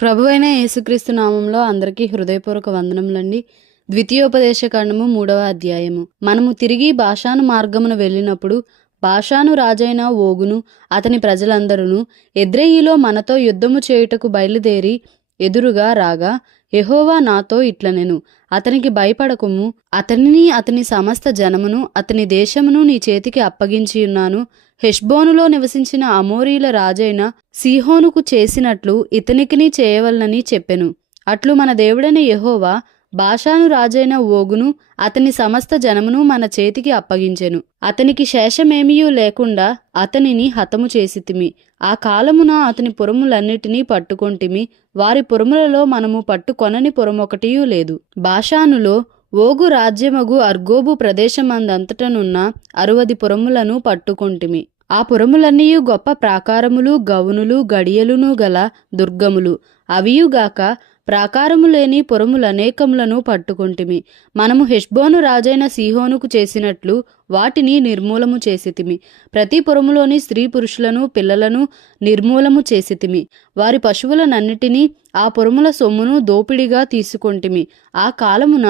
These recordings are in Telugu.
ప్రభువైన యేసుక్రీస్తు నామంలో అందరికీ హృదయపూర్వక వందనములండి. ద్వితీయోపదేశ కాండము 3వ అధ్యాయము. మనము తిరిగి బాషాను మార్గమున వెళ్ళినప్పుడు బాషాను రాజైన ఓగును అతని ప్రజలందరూ ఎద్రెయిలో మనతో యుద్ధము చేయుటకు బయలుదేరి ఎదురుగా రాగా యెహోవా నాతో ఇట్లనెను, అతనికి భయపడకుము, అతనిని అతని సమస్త జనమును అతని దేశమును నీ చేతికి అప్పగించియున్నాను. హెష్బోనులో నివసించిన అమోరీల రాజైన సీహోనుకు చేసినట్లు ఇతనికిని చేయవలనని చెప్పెను. అట్లు మన దేవుడైన యెహోవా బాషాను రాజైన ఓగును అతని సమస్త జనమును మన చేతికి అప్పగించెను. అతనికి శేషమేమియూ లేకుండా అతనిని హతము చేసితిమి. ఆ కాలమున అతని పురములన్నిటినీ పట్టుకొంటిమి. వారి పురములలో మనము పట్టుకొనని పురమొకటియూ లేదు. బాషానులో ఓగు రాజ్యమగు అర్గోబు ప్రదేశమందంతటనున్న 60 పురములను పట్టుకొంటిమి. ఆ పురములన్నీయు గొప్ప ప్రాకారములు, గవునులు, గడియలును గల దుర్గములు. అవియుగాక ప్రాకారము లేని పురములనేకములను పట్టుకొంటిమి. మనము హెష్బోను రాజైన సీహోనుకు చేసినట్లు వాటిని నిర్మూలము చేసితిమి. ప్రతి పురములోని స్త్రీ పురుషులను పిల్లలను నిర్మూలము చేసితిమి. వారి పశువులనన్నిటినీ ఆ పురముల సొమ్మును దోపిడిగా తీసుకొంటిమి. ఆ కాలమున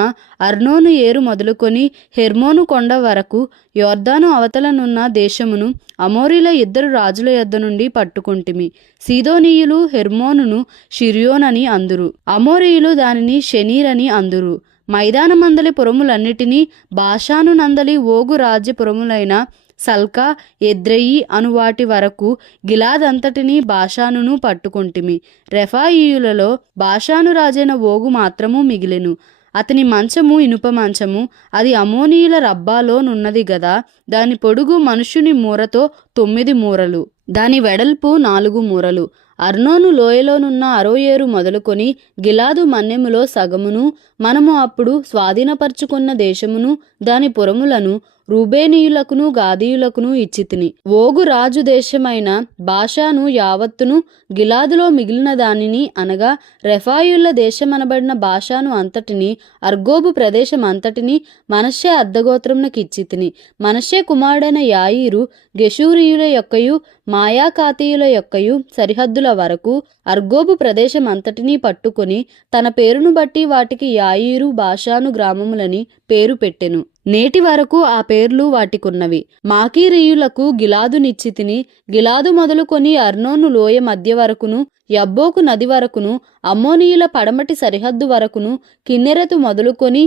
అర్నోను ఏరు మొదలుకొని హెర్మోను కొండ వరకు యొర్దాను అవతలనున్న దేశమును అమోరీల 2 రాజుల యొద్ద నుండి పట్టుకొంటిమి. సీదోనీయులు హెర్మోనును షిర్యోనని అందురు, అమోరీయులు దానిని షెనీరని అందురు. మైదానమందలి పురములన్నిటినీ బాషాను నందలి ఓగు రాజ్యపురములైన సల్కా, ఎద్రెయి అను వాటి వరకు గిలాదంతటినీ బాషానును పట్టుకొంటిమి. రెఫాయీయులలో బాషాను రాజైన ఓగు మాత్రము మిగిలెను. అతని మంచము ఇనుప మంచము, అది అమోనీయుల రబ్బాలోనున్నది గదా. దాని పొడుగు మనుష్యుని మూరతో 9 మూరలు, దాని వెడల్పు 4 మూరలు. అర్నోను లోయలోనున్న అరోయేరు మొదలుకొని గిలాదు మన్యములో సగమును, మనము అప్పుడు స్వాధీనపరచుకున్న దేశమును దాని పురములను రూబేనీయులకును గాదీయులకును ఇచ్చితిని. ఓగు రాజు దేశమైన బాషాను యావత్తును, గిలాదులో మిగిలిన దానిని అనగా రెఫాయుల దేశమనబడిన బాషాను అంతటిని, అర్గోబు ప్రదేశం అంతటిని మనష్షే అర్ధగోత్రమునకు ఇచ్చితిని. మనష్షే కుమారుడైన యాయీరు గెషూరీయుల యొక్కయు మాయాకాతీయుల యొక్కయు సరిహద్దుల వరకు అర్గోబు ప్రదేశం అంతటినీ పట్టుకొని తన పేరును బట్టి వాటికి యాయీరు బాషాను గ్రామములని పేరు పెట్టెను. నేటి వరకు ఆ పేర్లు వాటికున్నవి. మాకీరీయులకు గిలాదునిచ్చితిని. గిలాదు మొదలుకొని అర్నోను లోయ మధ్య వరకును, యబ్బోకు నది వరకును, అమ్మోనీయుల పడమటి సరిహద్దు వరకును, కిన్నెరెతు మొదలుకొని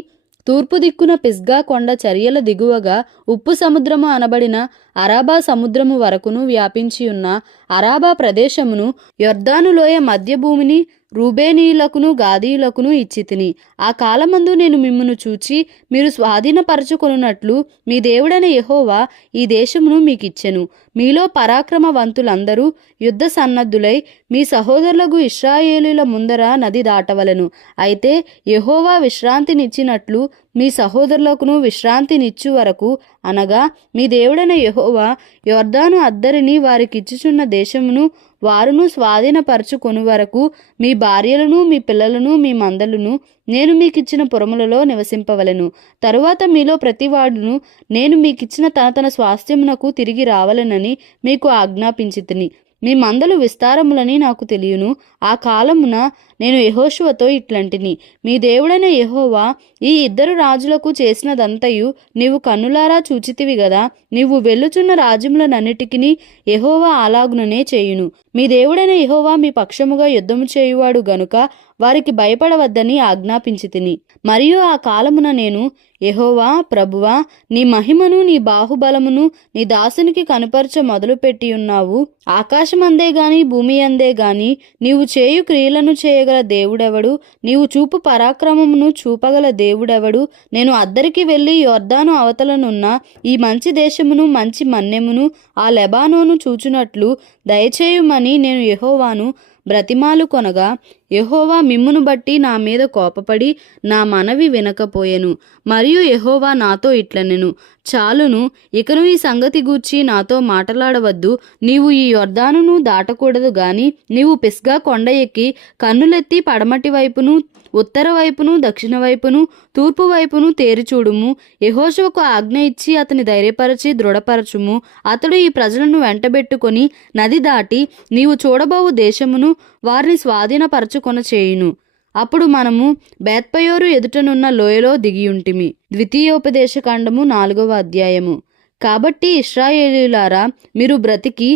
తూర్పు దిక్కున పిస్గా కొండ చరియల దిగువగా ఉప్పు సముద్రము అనబడిన అరాబా సముద్రము వరకును వ్యాపించియున్న అరాబా ప్రదేశమును, యొర్దాను లోయ మధ్య భూమిని రూబేనీయులకును గాదీయులకును ఇచ్చితిని. ఆ కాలమందు నేను మిమ్మును చూచి మీరు స్వాధీనపరచుకొనున్నట్లు మీ దేవుడైన యెహోవా ఈ దేశమును మీకిచ్చెను. మీలో పరాక్రమవంతులందరూ యుద్ధ సన్నద్ధులై మీ సహోదరులకు ఇశ్రాయేలీల ముందర నది దాటవలెను. అయితే యెహోవా విశ్రాంతినిచ్చినట్లు మీ సహోదరులకును విశ్రాంతినిచ్చు వరకు, అనగా మీ దేవుడైన యెహోవా యొర్దాను అద్దరిని వారికిచ్చుచున్న దేశమును వారును స్వాధీనపరచుకొను వరకు మీ భార్యలను, మీ పిల్లలను, మీ మందలను నేను మీకిచ్చిన పురములలో నివసింపవలెను. తరువాత మీలో ప్రతివాడును నేను మీకిచ్చిన తన స్వాస్థ్యమునకు తిరిగి రావాలనని మీకు ఆజ్ఞాపించితిని. మీ మందలు విస్తారములని నాకు తెలియను. ఆ కాలమున నేను యెహోషువతో ఇట్లంటిని, మీ దేవుడైన యెహోవా ఈ 2 రాజులకు చేసినదంతయు నీవు కన్నులారా చూచితివి గదా. నీవు వెళ్ళుచున్న రాజ్యములనన్నిటికిని యెహోవా అలాగుననే చేయును. మీ దేవుడైన యెహోవా మీ పక్షముగా యుద్ధము చేయువాడు గనుక వారికి భయపడవద్దని ఆజ్ఞాపించితిని. మరియు ఆ కాలమున నేను, యెహోవా ప్రభువా, నీ మహిమను నీ బాహుబలమును నీ దాసునికి కనుపరచ మొదలుపెట్టి ఉన్నావు. ఆకాశమందే గాని భూమి అందే గాని నీవు చేయు క్రియలను చేయగల దేవుడెవడు? నీవు చూపు పరాక్రమమును చూపగల దేవుడెవడు? నేను అద్దరికి వెళ్ళి యొర్దాను అవతలనున్న ఈ మంచి దేశమును మంచి మన్యమును ఆ లెబానోను చూచునట్లు దయచేయుమని నేను యెహోవాను బ్రతిమాలు కొనగా, యెహోవా మిమ్మును బట్టి నా మీద కోపపడి నా మనవి వినకపోయెను. మరియు యెహోవా నాతో ఇట్లనెను, చాలును, ఇకను ఈ సంగతి గూర్చి నాతో మాటలాడవద్దు. నీవు ఈ యొర్దానును దాటకూడదు గాని నీవు పిస్గా కొండ ఎక్కి కన్నులెత్తి పడమటి వైపును, ఉత్తర వైపును, దక్షిణ వైపును, తూర్పు వైపును తేరిచూడుము. యెహోషువకు ఆజ్ఞ ఇచ్చి అతని ధైర్యపరచి దృఢపరచుము. అతడు ఈ ప్రజలను వెంటబెట్టుకొని నది దాటి నీవు చూడబోవు దేశమును వారిని స్వాధీనపరచుకొన చేయును. అప్పుడు మనము బేత్పయోరు ఎదుటనున్న లోయలో దిగియుంటిమి. ద్వితీయోపదేశకాండము 4వ అధ్యాయము. కాబట్టి ఇశ్రాయేలీయులారా, మీరు బ్రతికి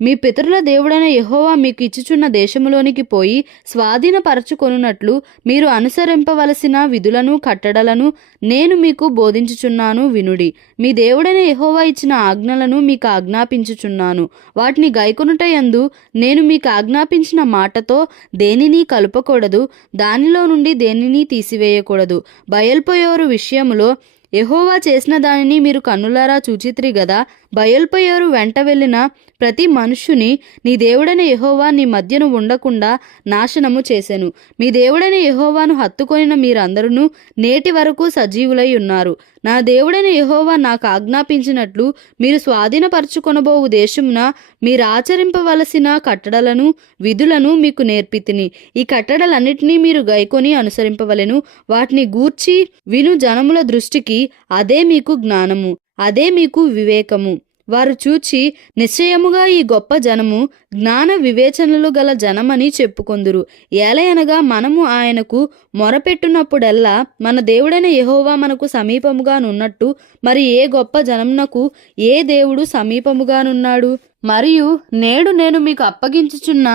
మీ పితరుల దేవుడైన యెహోవా మీకు ఇచ్చుచున్న దేశములోనికి పోయి స్వాధీనపరచుకొనున్నట్లు మీరు అనుసరింపవలసిన విధులను కట్టడలను నేను మీకు బోధించుచున్నాను వినుడి. మీ దేవుడైన యెహోవా ఇచ్చిన ఆజ్ఞలను మీకు ఆజ్ఞాపించుచున్నాను. వాటిని గైకొనుటయందు నేను మీకు ఆజ్ఞాపించిన మాటతో దేనిని కలుపకూడదు, దానిలో నుండి దేనిని తీసివేయకూడదు. బయల్పయోరు విషయములో యెహోవా చేసిన దానిని మీరు కన్నులారా చూచితిరి గదా. బయల్పయోరు వెంట వెళ్ళిన ప్రతి మనుష్యుని నీ దేవుడైన యెహోవా నీ మధ్యను ఉండకుండా నాశనము చేసెను. మీ దేవుడైన యెహోవాను హత్తుకొనిన మీరందరూ నేటి వరకు సజీవులై ఉన్నారు. నా దేవుడైన యెహోవా నాకు ఆజ్ఞాపించినట్లు మీరు స్వాధీనపరచుకొనబోవు దేశమున మీరు ఆచరింపవలసిన కట్టడలను విధులను మీకు నేర్పితిని. ఈ కట్టడలన్నిటినీ మీరు గైకొని అనుసరింపవలెను. వాటిని గూర్చి విను జనముల దృష్టికి అదే మీకు జ్ఞానము, అదే మీకు వివేకము. వారు చూచి నిశ్చయముగా ఈ గొప్ప జనము జ్ఞాన వివేచనలు గల జనమని చెప్పుకొందురు. ఏలయనగా మనము ఆయనకు మొరపెట్టునప్పుడెల్లా మన దేవుడైన యెహోవా మనకు సమీపముగానున్నట్టు మరి ఏ గొప్ప జనమునకు ఏ దేవుడు సమీపముగానున్నాడు? మరియు నేడు నేను మీకు అప్పగించుచున్న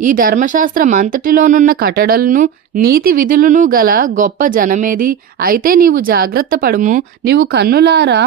ఈ ధర్మశాస్త్రం అంతటిలోనున్న కట్టడలను నీతి విధులను గల గొప్ప జనమేది? అయితే నీవు జాగ్రత్త పడుము. నీవు కన్నులారా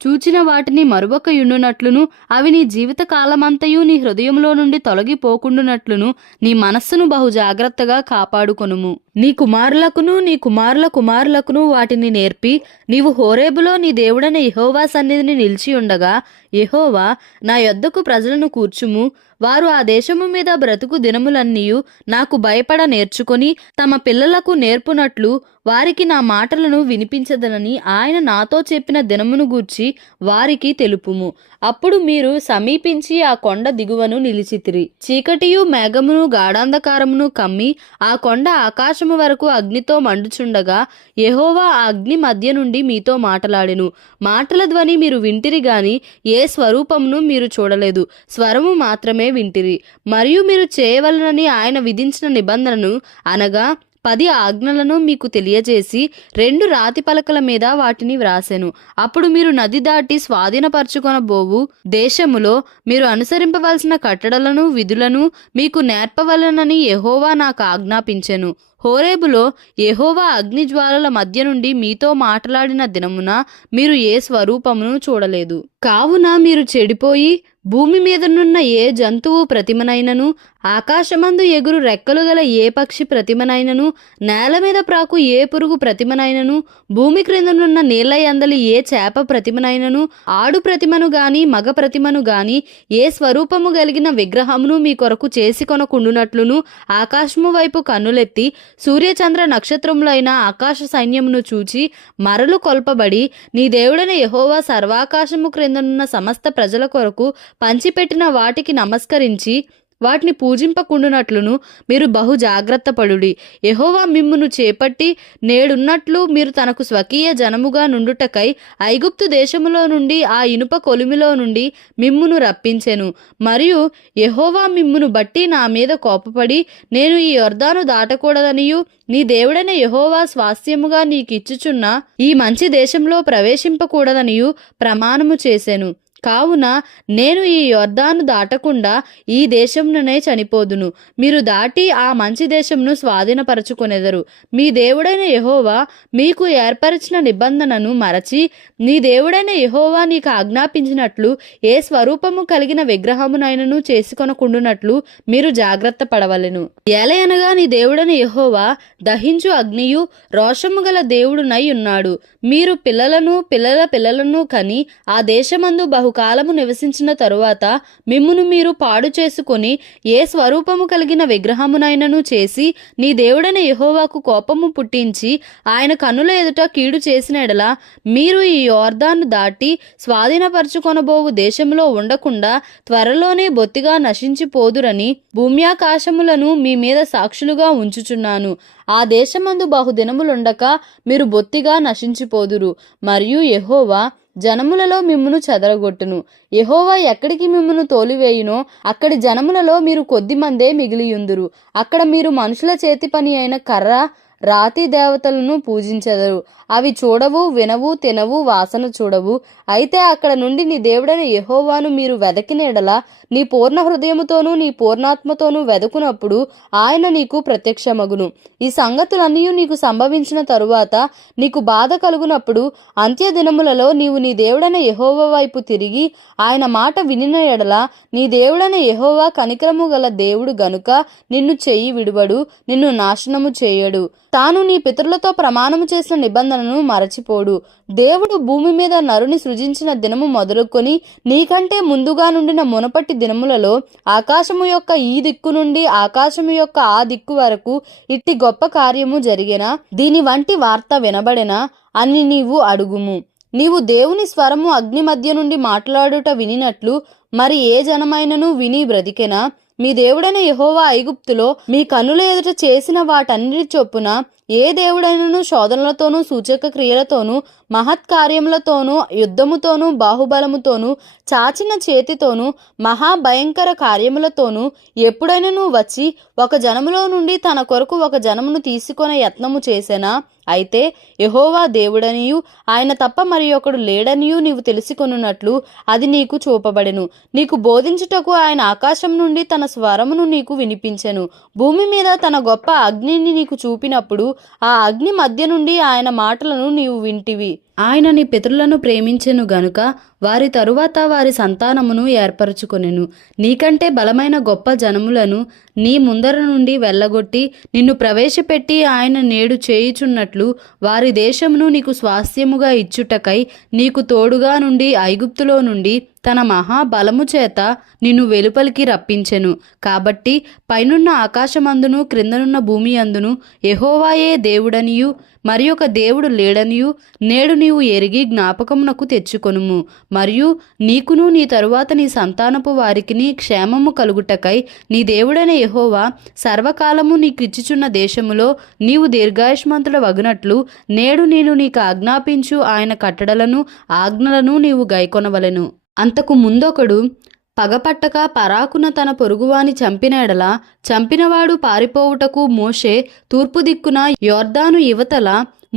చూచిన వాటిని మరువకయుండునట్లును అవి నీ జీవిత కాలమంతయు నీ హృదయంలో నుండి తొలగిపోకుండునట్లును నీ మనస్సును బహు జాగ్రత్తగా కాపాడుకొనుము. నీ కుమారులకును నీ కుమారుల కుమారులకును వాటిని నేర్పి నీవు హోరేబులో నీ దేవుడైన యెహోవా సన్నిధిని నిలిచి ఉండగా, యెహోవా నా యొద్దకు ప్రజలను కూర్చుము, వారు ఆ దేశము మీద బ్రతుకు దినములన్నీయు నాకు భయపడ నేర్చుకొని తమ పిల్లలకు నేర్పునట్లు వారికి నా మాటలను వినిపించదనని ఆయన నాతో చెప్పిన దినమును గూర్చి వారికి తెలుపుము. అప్పుడు మీరు సమీపించి ఆ కొండ దిగువను నిలిచితిరి. చీకటియు మేఘమును గాఢాంధకారమును కమ్మి ఆ కొండ ఆకాశము వరకు అగ్నితో మండుచుండగా యెహోవా ఆ అగ్ని మధ్య నుండి మీతో మాటలాడెను. మాటల ధ్వని మీరు వింటిరి గాని ఏ స్వరూపమును మీరు చూడలేదు, స్వరము మాత్రమే వింటిరి. మరియు మీరు చేయవలనని ఆయన విధించిన నిబంధనను అనగా 10 ఆజ్ఞలను మీకు తెలియజేసి 2 రాతి పలకల మీద వాటిని వ్రాసెను. అప్పుడు మీరు నది దాటి స్వాధీనపరచుకొనబోవు దేశములో మీరు అనుసరింపవలసిన కట్టడలను విధులను మీకు నేర్పవలనని యెహోవా నాకు ఆజ్ఞాపించెను. హోరేబులో యెహోవా అగ్నిజ్వాలల మధ్య నుండి మీతో మాట్లాడిన దినమున మీరు ఏ స్వరూపమును చూడలేదు. కావున మీరు చెడిపోయి భూమి మీదనున్న ఏ జంతువు ప్రతిమనైనను, ఆకాశమందు ఎగురు రెక్కలు గల ఏ పక్షి ప్రతిమనైనను, నేల మీద ప్రాకు ఏ పురుగు ప్రతిమనైనను, భూమి క్రిందనున్న నీళ్ల యందలి ఏ చేప ప్రతిమనైనను, ఆడు ప్రతిమను గాని మగ ప్రతిమను గాని ఏ స్వరూపము కలిగిన విగ్రహమును మీ కొరకు చేసి కొనకుండునట్లును ఆకాశము వైపు కన్నులెత్తి సూర్యచంద్ర నక్షత్రములైన ఆకాశ సైన్యమును చూచి మరలు కొల్పబడి నీ దేవుడైన యెహోవా సర్వాకాశము క్రిందనున్న సమస్త ప్రజల కొరకు పంచిపెట్టిన వాటికి నమస్కరించి వాటిని పూజింపకుండునట్లును మీరు బహు జాగ్రత్త పడుడి. యెహోవా మిమ్మును చేపట్టి నేడున్నట్లు మీరు తనకు స్వకీయ జనముగా నుండుటకై ఐగుప్తు దేశములో నుండి ఆ ఇనుప కొలిమిలో నుండి మిమ్మును రప్పించెను. మరియు యెహోవా మిమ్మును బట్టి నా మీద కోపపడి నేను ఈ యొర్దాను దాటకూడదనియు నీ దేవుడైన యెహోవా స్వాస్థ్యముగా నీకిచ్చుచున్న ఈ మంచి దేశంలో ప్రవేశింపకూడదనియు ప్రమాణము చేసెను. కావున నేను ఈ యొర్దాను దాటకుండా ఈ దేశముననే చనిపోదును. మీరు దాటి ఆ మంచి దేశమును స్వాధీనపరచుకొనెదరు. మీ దేవుడైన యెహోవా మీకు ఏర్పరిచిన నిబంధనను మరచి నీ దేవుడైన యెహోవా నీకు ఆజ్ఞాపించినట్లు ఏ స్వరూపము కలిగిన విగ్రహమునైనను చేసుకొనకుండునట్లు మీరు జాగ్రత్త పడవలెను. ఏలయనగా నీ దేవుడైన యెహోవా దహించు అగ్నియు రోషము గల దేవుడునై ఉన్నాడు. మీరు పిల్లలను పిల్లల పిల్లలను కని ఆ దేశమందు బహుకాలము నివసించిన తరువాత మిమ్మును మీరు పాడు చేసుకొని ఏ స్వరూపము కలిగిన విగ్రహమునైనను చేసి నీ దేవుడైన యెహోవాకు కోపము పుట్టించి ఆయన కన్నుల ఎదుట కీడు చేసిన ఎడల మీరు ఈ యొర్దాను దాటి స్వాధీనపరచుకొనబోవు దేశంలో ఉండకుండా త్వరలోనే బొత్తిగా నశించిపోదురని భూమ్యాకాశములను మీ మీద సాక్షులుగా ఉంచుచున్నాను. ఆ దేశమందు బహుదినములుండక మీరు బొత్తిగా నశించిపోదురు. మరియు యెహోవా జనములలో మిమ్మును చెదరగొట్టును. యెహోవా ఎక్కడికి మిమ్మును తోలివేయునో అక్కడి జనములలో మీరు కొద్దిమందే మిగిలియుందురు. అక్కడ మీరు మనుషుల చేతి పని అయిన కర్ర రాతి దేవతలను పూజించెదరు. అవి చూడవు, వినవు, తినవు, వాసన చూడవు. అయితే అక్కడ నుండి నీ దేవుడైన యెహోవాను మీరు వెదకిన ఎడల నీ పూర్ణ హృదయముతోనూ నీ పూర్ణాత్మతోనూ వెదకునప్పుడు ఆయన నీకు ప్రత్యక్షమగును. ఈ సంగతులన్నీ నీకు సంభవించిన తరువాత నీకు బాధ కలుగునప్పుడు అంత్య దినములలో నీవు నీ దేవుడైన యెహోవా వైపు తిరిగి ఆయన మాట వినిన ఎడల నీ దేవుడైన యెహోవా కనికరము గల దేవుడు గనుక నిన్ను చెయ్యి విడువడు, నిన్ను నాశనము చేయడు. తాను నీ పితరులతో ప్రమాణము చేసిన నిబంధనను మరచిపోడు. దేవుడు భూమి మీద నరుని సృజించిన దినము మొదలుకొని నీకంటే ముందుగా నుండిన మునపటి దినములలో ఆకాశము యొక్క ఈ దిక్కు నుండి ఆకాశము యొక్క ఆ దిక్కు వరకు ఇట్టి గొప్ప కార్యము జరిగేనా, దీని వంటి వార్త వినబడెనా అని నీవు అడుగుము. నీవు దేవుని స్వరము అగ్ని మధ్య నుండి మాట్లాడుట వినినట్లు మరి ఏ జనమైనను విని బ్రతికెనా? మీ దేవుడైన యెహోవా ఐగుప్తులో మీ కన్నుల ఎదుట చేసిన వాటన్నిటి చొప్పున ఏ దేవుడైనను శోధనలతోనూ సూచక క్రియలతోనూ మహత్కార్యములతోనూ యుద్ధముతోనూ బాహుబలముతోనూ చాచిన చేతితోనూ మహాభయంకర కార్యములతోనూ ఎప్పుడైనను వచ్చి ఒక జనములో నుండి తన కొరకు ఒక జనమును తీసుకొనే యత్నము చేసెనా? అయితే యెహోవా దేవుడనియు ఆయన తప్ప మరి ఒకడు లేడనియు నీవు తెలుసుకొనున్నట్లు అది నీకు చూపబడెను. నీకు బోధించుటకు ఆయన ఆకాశం నుండి తన స్వరమును నీకు వినిపించెను. భూమి మీద తన గొప్ప అగ్నిని నీకు చూపినప్పుడు ఆ అగ్ని మధ్య నుండి ఆయన మాటలను నీవు వింటివి. ఆయన నీ పితరులను ప్రేమించెను గనుక వారి తరువాత వారి సంతానమును ఏర్పరచుకొనెను. నీకంటే బలమైన గొప్ప జనములను నీ ముందర నుండి వెళ్ళగొట్టి నిన్ను ప్రవేశపెట్టి ఆయన నేడు చేయుచున్నట్లు వారి దేశమును నీకు స్వాస్థ్యముగా ఇచ్చుటకై నీకు తోడుగా నుండి ఐగుప్తులో నుండి తన మహాబలము చేత నిన్ను వెలుపలికి రప్పించెను. కాబట్టి పైనున్న ఆకాశమందును క్రిందనున్న భూమి అందును యెహోవాయే దేవుడనియు మరి ఒక దేవుడు లేడనియు నేడు నీవు ఎరిగి జ్ఞాపకమునకు తెచ్చుకొనుము. మరియు నీకును నీ తరువాత నీ సంతానపు వారికిని క్షేమము కలుగుటకై నీ దేవుడైన యెహోవా సర్వకాలము నీకు ఇచ్చుచున్న దేశములో నీవు దీర్ఘాయుష్మంతుడ వగునట్లు నేడు నేను నీకు ఆజ్ఞాపించు ఆయన కట్టడలను ఆజ్ఞలను నీవు గైకొనవలెను. అంతకు ముందొకడు పగపట్టక పరాకున తన పొరుగువాని చంపిన ఎడల చంపినవాడు పారిపోవుటకు మోషే తూర్పు దిక్కున యొర్దాను యువతల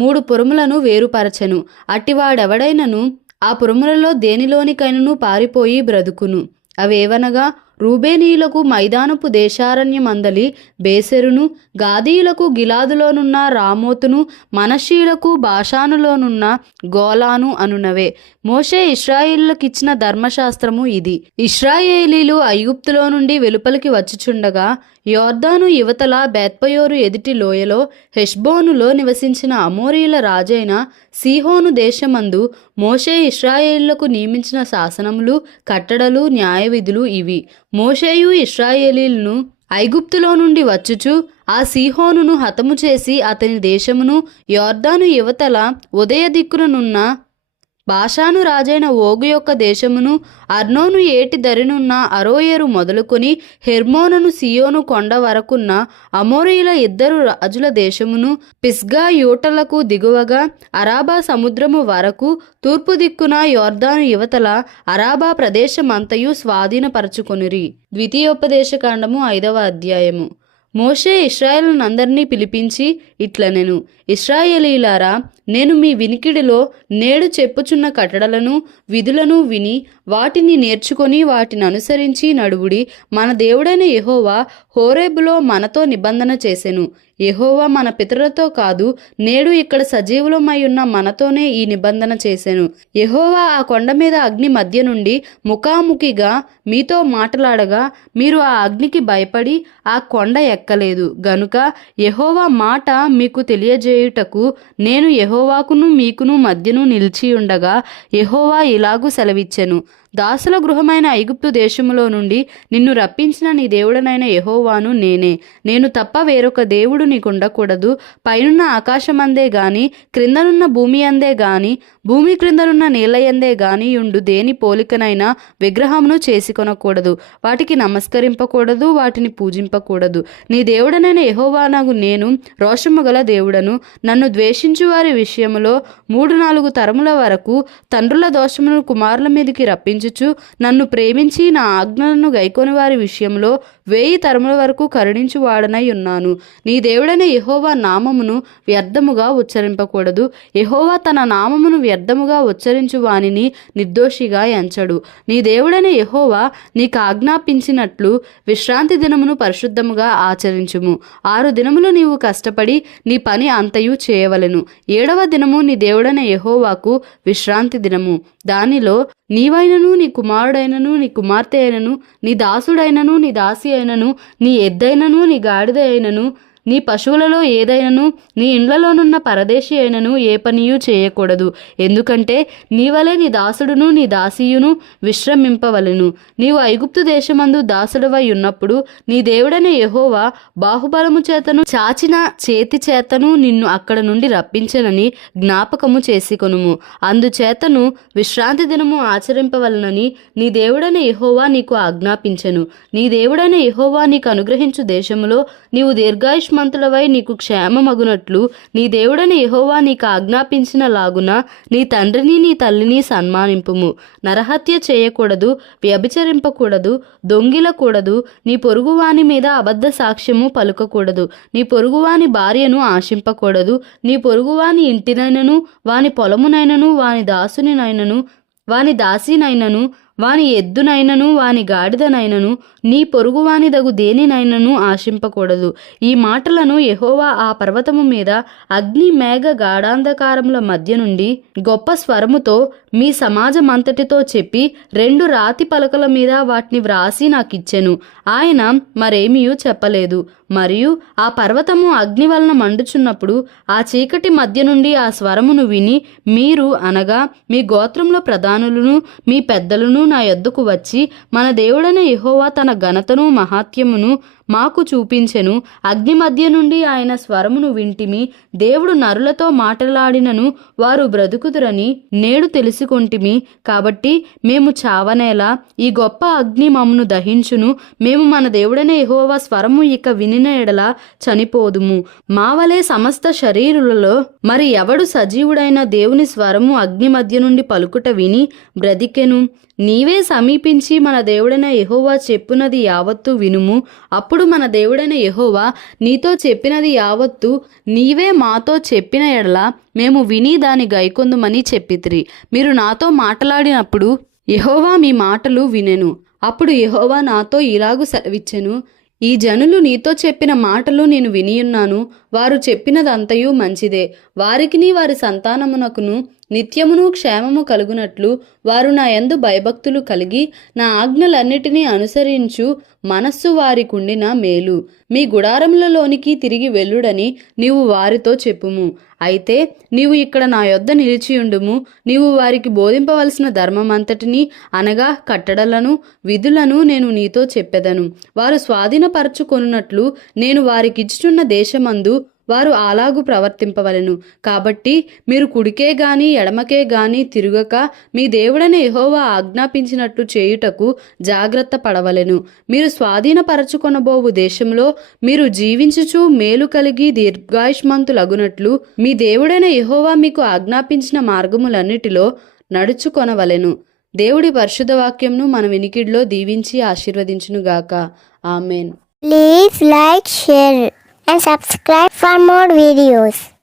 3 పురములను వేరుపరచెను. అట్టివాడెవడైనను ఆ పురములలో దేనిలోనికైనను పారిపోయి బ్రతుకును. అవేవనగా రూబేనీయులకు మైదానపు దేశారణ్యమందలి బేసెరును, గాదీయులకు గిలాదులోనున్న రామోతును, మనష్షీయులకు బాషానులోనున్న గోలాను అనునవే. మోషే ఇశ్రాయేలులకిచ్చిన ధర్మశాస్త్రము ఇది. ఇశ్రాయేలీలు ఐగుప్తులో నుండి వెలుపలికి వచ్చుచుండగా యొర్దాను యువతల బేత్పయోరు ఎదుటి లోయలో హెష్బోనులో నివసించిన అమోరీయుల రాజైన సీహోను దేశమందు మోషే ఇశ్రాయేలులకు నియమించిన శాసనములు, కట్టడలు, న్యాయవిధులు ఇవి. మోషేయు ఇశ్రాయేలీలను ఐగుప్తులో నుండి వచ్చుచు ఆ సీహోనును హతము చేసి అతని దేశమును యొర్దాను యువతల ఉదయ దిక్కుననున్న బాషాను రాజైన ఓగు యొక్క దేశమును అర్నోను ఏటి దరినున్న అరోయేరు మొదలుకొని హెర్మోనును సియోను కొండ వరకున్న అమోరీయుల 2 రాజుల దేశమును పిస్గా యూటలకు దిగువగా అరాబా సముద్రము వరకు తూర్పు దిక్కున యొర్దాను యువతల అరాబా ప్రదేశమంతయు స్వాధీనపరచుకొనిరి. ద్వితీయోపదేశకాండము 5వ అధ్యాయము. మోషే ఇశ్రాయేలునందరినీ పిలిపించి ఇట్లనెను, ఇశ్రాయేలీలారా, నేను మీ వినికిడిలో నేడు చెప్పుచున్న కట్టడలను విధులను విని వాటిని నేర్చుకొని వాటిని అనుసరించి నడువుడి. మన దేవుడైన యెహోవా హోరేబులో మనతో నిబంధన చేసెను. యెహోవా మన పితరులతో కాదు, నేడు ఇక్కడ సజీవులమై ఉన్న మనతోనే ఈ నిబంధన చేసెను. యెహోవా ఆ కొండ మీద అగ్ని మధ్య నుండి ముఖాముఖిగా మీతో మాట్లాడగా మీరు ఆ అగ్నికి భయపడి ఆ కొండ ఎక్కలేదు గనుక యెహోవా మాట మీకు తెలియజేయుటకు నేను యెహోవాకును మీకును మధ్యను నిలిచి ఉండగా యెహోవా ఇలాగు సెలవిచ్చెను, దాసుల గృహమైన ఐగుప్తు దేశములో నుండి నిన్ను రప్పించిన నీ దేవుడనైన యెహోవాను నేనే. నేను తప్ప వేరొక దేవుడు నీకుండకూడదు. పైనున్న ఆకాశమందే గాని క్రిందనున్న భూమి అందే గాని భూమి క్రిందనున్న నీళ్లయందే గాని యుండు దేని పోలికనైనా విగ్రహమును చేసుకొనకూడదు. వాటికి నమస్కరింపకూడదు, వాటిని పూజింపకూడదు. నీ దేవుడనైన యెహోవానగు నేను రోషము గల దేవుడను. నన్ను ద్వేషించు వారి విషయములో 3-4 తరముల వరకు తండ్రుల దోషమును కుమారుల మీదకి రప్పించుచు, నన్ను ప్రేమించి నా ఆజ్ఞలను గైకొని వారి విషయంలో 1000 తరముల వరకు కరుణించు వాడనై ఉన్నాను. నీ దేవుడైన యెహోవా నామమును వ్యర్థముగా ఉచ్చరింపకూడదు. యెహోవా తన నామమును వ్యర్థముగా ఉచ్చరించు వానిని నిర్దోషిగా ఎంచడు. నీ దేవుడైన యెహోవా నీకు ఆజ్ఞాపించినట్లు విశ్రాంతి దినమును పరిశుద్ధముగా ఆచరించుము. 6 దినములు నీవు కష్టపడి నీ పని అంతయు చేయవలెను. 7వ దినము నీ దేవుడైన యెహోవాకు విశ్రాంతి దినము. దానిలో నీవైనను నీ కుమారుడైనను నీ కుమార్తె అయినను నీ దాసుడైనను నీ దాసి అయినను నీ ఎద్దైనను నీ గాడిద అయినను నీ పశువులలో ఏదైనను నీ ఇండ్లలోనున్న పరదేశి అయినను ఏ పనియూ చేయకూడదు. ఎందుకంటే నీవలే నీ దాసుడును నీ దాసియును విశ్రమింపవలెను. నీవు ఐగుప్తు దేశమందు దాసుడవై ఉన్నప్పుడు నీ దేవుడైన యెహోవా బాహుబలము చేతను చాచిన చేతి చేతను నిన్ను అక్కడ నుండి రప్పించనని జ్ఞాపకము చేసుకొనుము. అందుచేతను విశ్రాంతి దినము ఆచరింపవలనని నీ దేవుడైన యెహోవా నీకు ఆజ్ఞాపించెను. నీ దేవుడైన యెహోవా నీకు అనుగ్రహించు దేశములో నీవు దీర్ఘాయుష్మంతుడవై నీకు క్షేమమగునట్లు నీ దేవుడైన యెహోవా నీకు ఆజ్ఞాపించిన లాగున నీ తండ్రిని నీ తల్లిని సన్మానింపుము. నరహత్య చేయకూడదు, వ్యభిచరింపకూడదు, దొంగిలకూడదు, నీ పొరుగువాని మీద అబద్ధ సాక్ష్యము పలుకకూడదు, నీ పొరుగువాని భార్యను ఆశింపకూడదు, నీ పొరుగువాని ఇంటినైనను వాని పొలమునైనను వాని దాసునినైనను వాని దాసినైనను వాని ఎద్దునైనను వాని గాడిదనైనను నీ పొరుగువానిదగు దేనినైనను ఆశింపకూడదు. ఈ మాటలను యెహోవా ఆ పర్వతము మీద అగ్ని మేఘ గాఢాంధకారముల మధ్య నుండి గొప్ప స్వరముతో మీ సమాజమంతటితో చెప్పి 2 రాతి పలకల మీద వాటిని వ్రాసి నాకిచ్చెను. ఆయన మరేమియూ చెప్పలేదు. మరియు ఆ పర్వతము అగ్ని వలన మండుచున్నప్పుడు ఆ చీకటి మధ్య నుండి ఆ స్వరమును విని మీరు అనగా మీ గోత్రంలో ప్రధానులను మీ పెద్దలను నా యొద్దకు వచ్చి మన దేవుడైన యెహోవా తన ఘనతను మహాత్యమును మాకు చూపించెను. అగ్ని మధ్య నుండి ఆయన స్వరమును వింటిమి. దేవుడు నరులతో మాట్లాడినను వారు బ్రతుకుదురని నేడు తెలుసుకొంటిమి. కాబట్టి మేము చావనేలా ఈ గొప్ప అగ్ని మమ్మను దహించును. మేము మన దేవుడైన యెహోవా స్వరము ఇక వినిన ఎడల చనిపోదుము. మావలే సమస్త శరీరులలో మరి ఎవడు సజీవుడైన దేవుని స్వరము అగ్ని మధ్య నుండి పలుకుట విని బ్రతికెను? నీవే సమీపించి మన దేవుడైన యెహోవా చెప్పునది యావత్తు వినుము. అప్పుడు మన దేవుడైన యెహోవా నీతో చెప్పినది యావత్తు నీవే మాతో చెప్పిన ఎడల మేము విని దాని గైకొందుమని చెప్పితిరి. మీరు నాతో మాట్లాడినప్పుడు యెహోవా మీ మాటలు వినెను. అప్పుడు యెహోవా నాతో ఇలాగు సెలవిచ్చెను, ఈ జనులు నీతో చెప్పిన మాటలు నేను వినియున్నాను. వారు చెప్పినదంతయు మంచిదే. వారికిని వారి సంతానమునకును నిత్యమును క్షేమము కలుగునట్లు వారు నా యందు భయభక్తులు కలిగి నా ఆజ్ఞలన్నిటినీ అనుసరించు మనస్సు వారికుండిన మేలు. మీ గుడారములలోనికి తిరిగి వెళ్ళుడని నీవు వారితో చెప్పుము. అయితే నీవు ఇక్కడ నా యొద్ద నిలిచియుండుము. నీవు వారికి బోధింపవలసిన ధర్మమంతటిని అనగా కట్టడలను విధులను నేను నీతో చెప్పెదను. వారు స్వాధీనపరచుకొనున్నట్లు నేను వారికిచ్చుచున్న దేశమందు వారు అలాగు ప్రవర్తింపవలెను. కాబట్టి మీరు కుడికే గాని ఎడమకే గాని తిరుగక మీ దేవుడైన యెహోవా ఆజ్ఞాపించినట్లు చేయుటకు జాగ్రత్త పడవలెను. మీరు స్వాధీనపరచుకొనబోవు దేశంలో మీరు జీవించుచు మేలు కలిగి దీర్ఘాయుష్మంతులగునట్లు మీ దేవుడైన యెహోవా మీకు ఆజ్ఞాపించిన మార్గములన్నిటిలో నడుచుకొనవలెను. దేవుడి పరిశుద్ధ వాక్యంను మన వినికిడిలో దీవించి ఆశీర్వదించునుగాక. Amen. Please like, share and subscribe for more videos.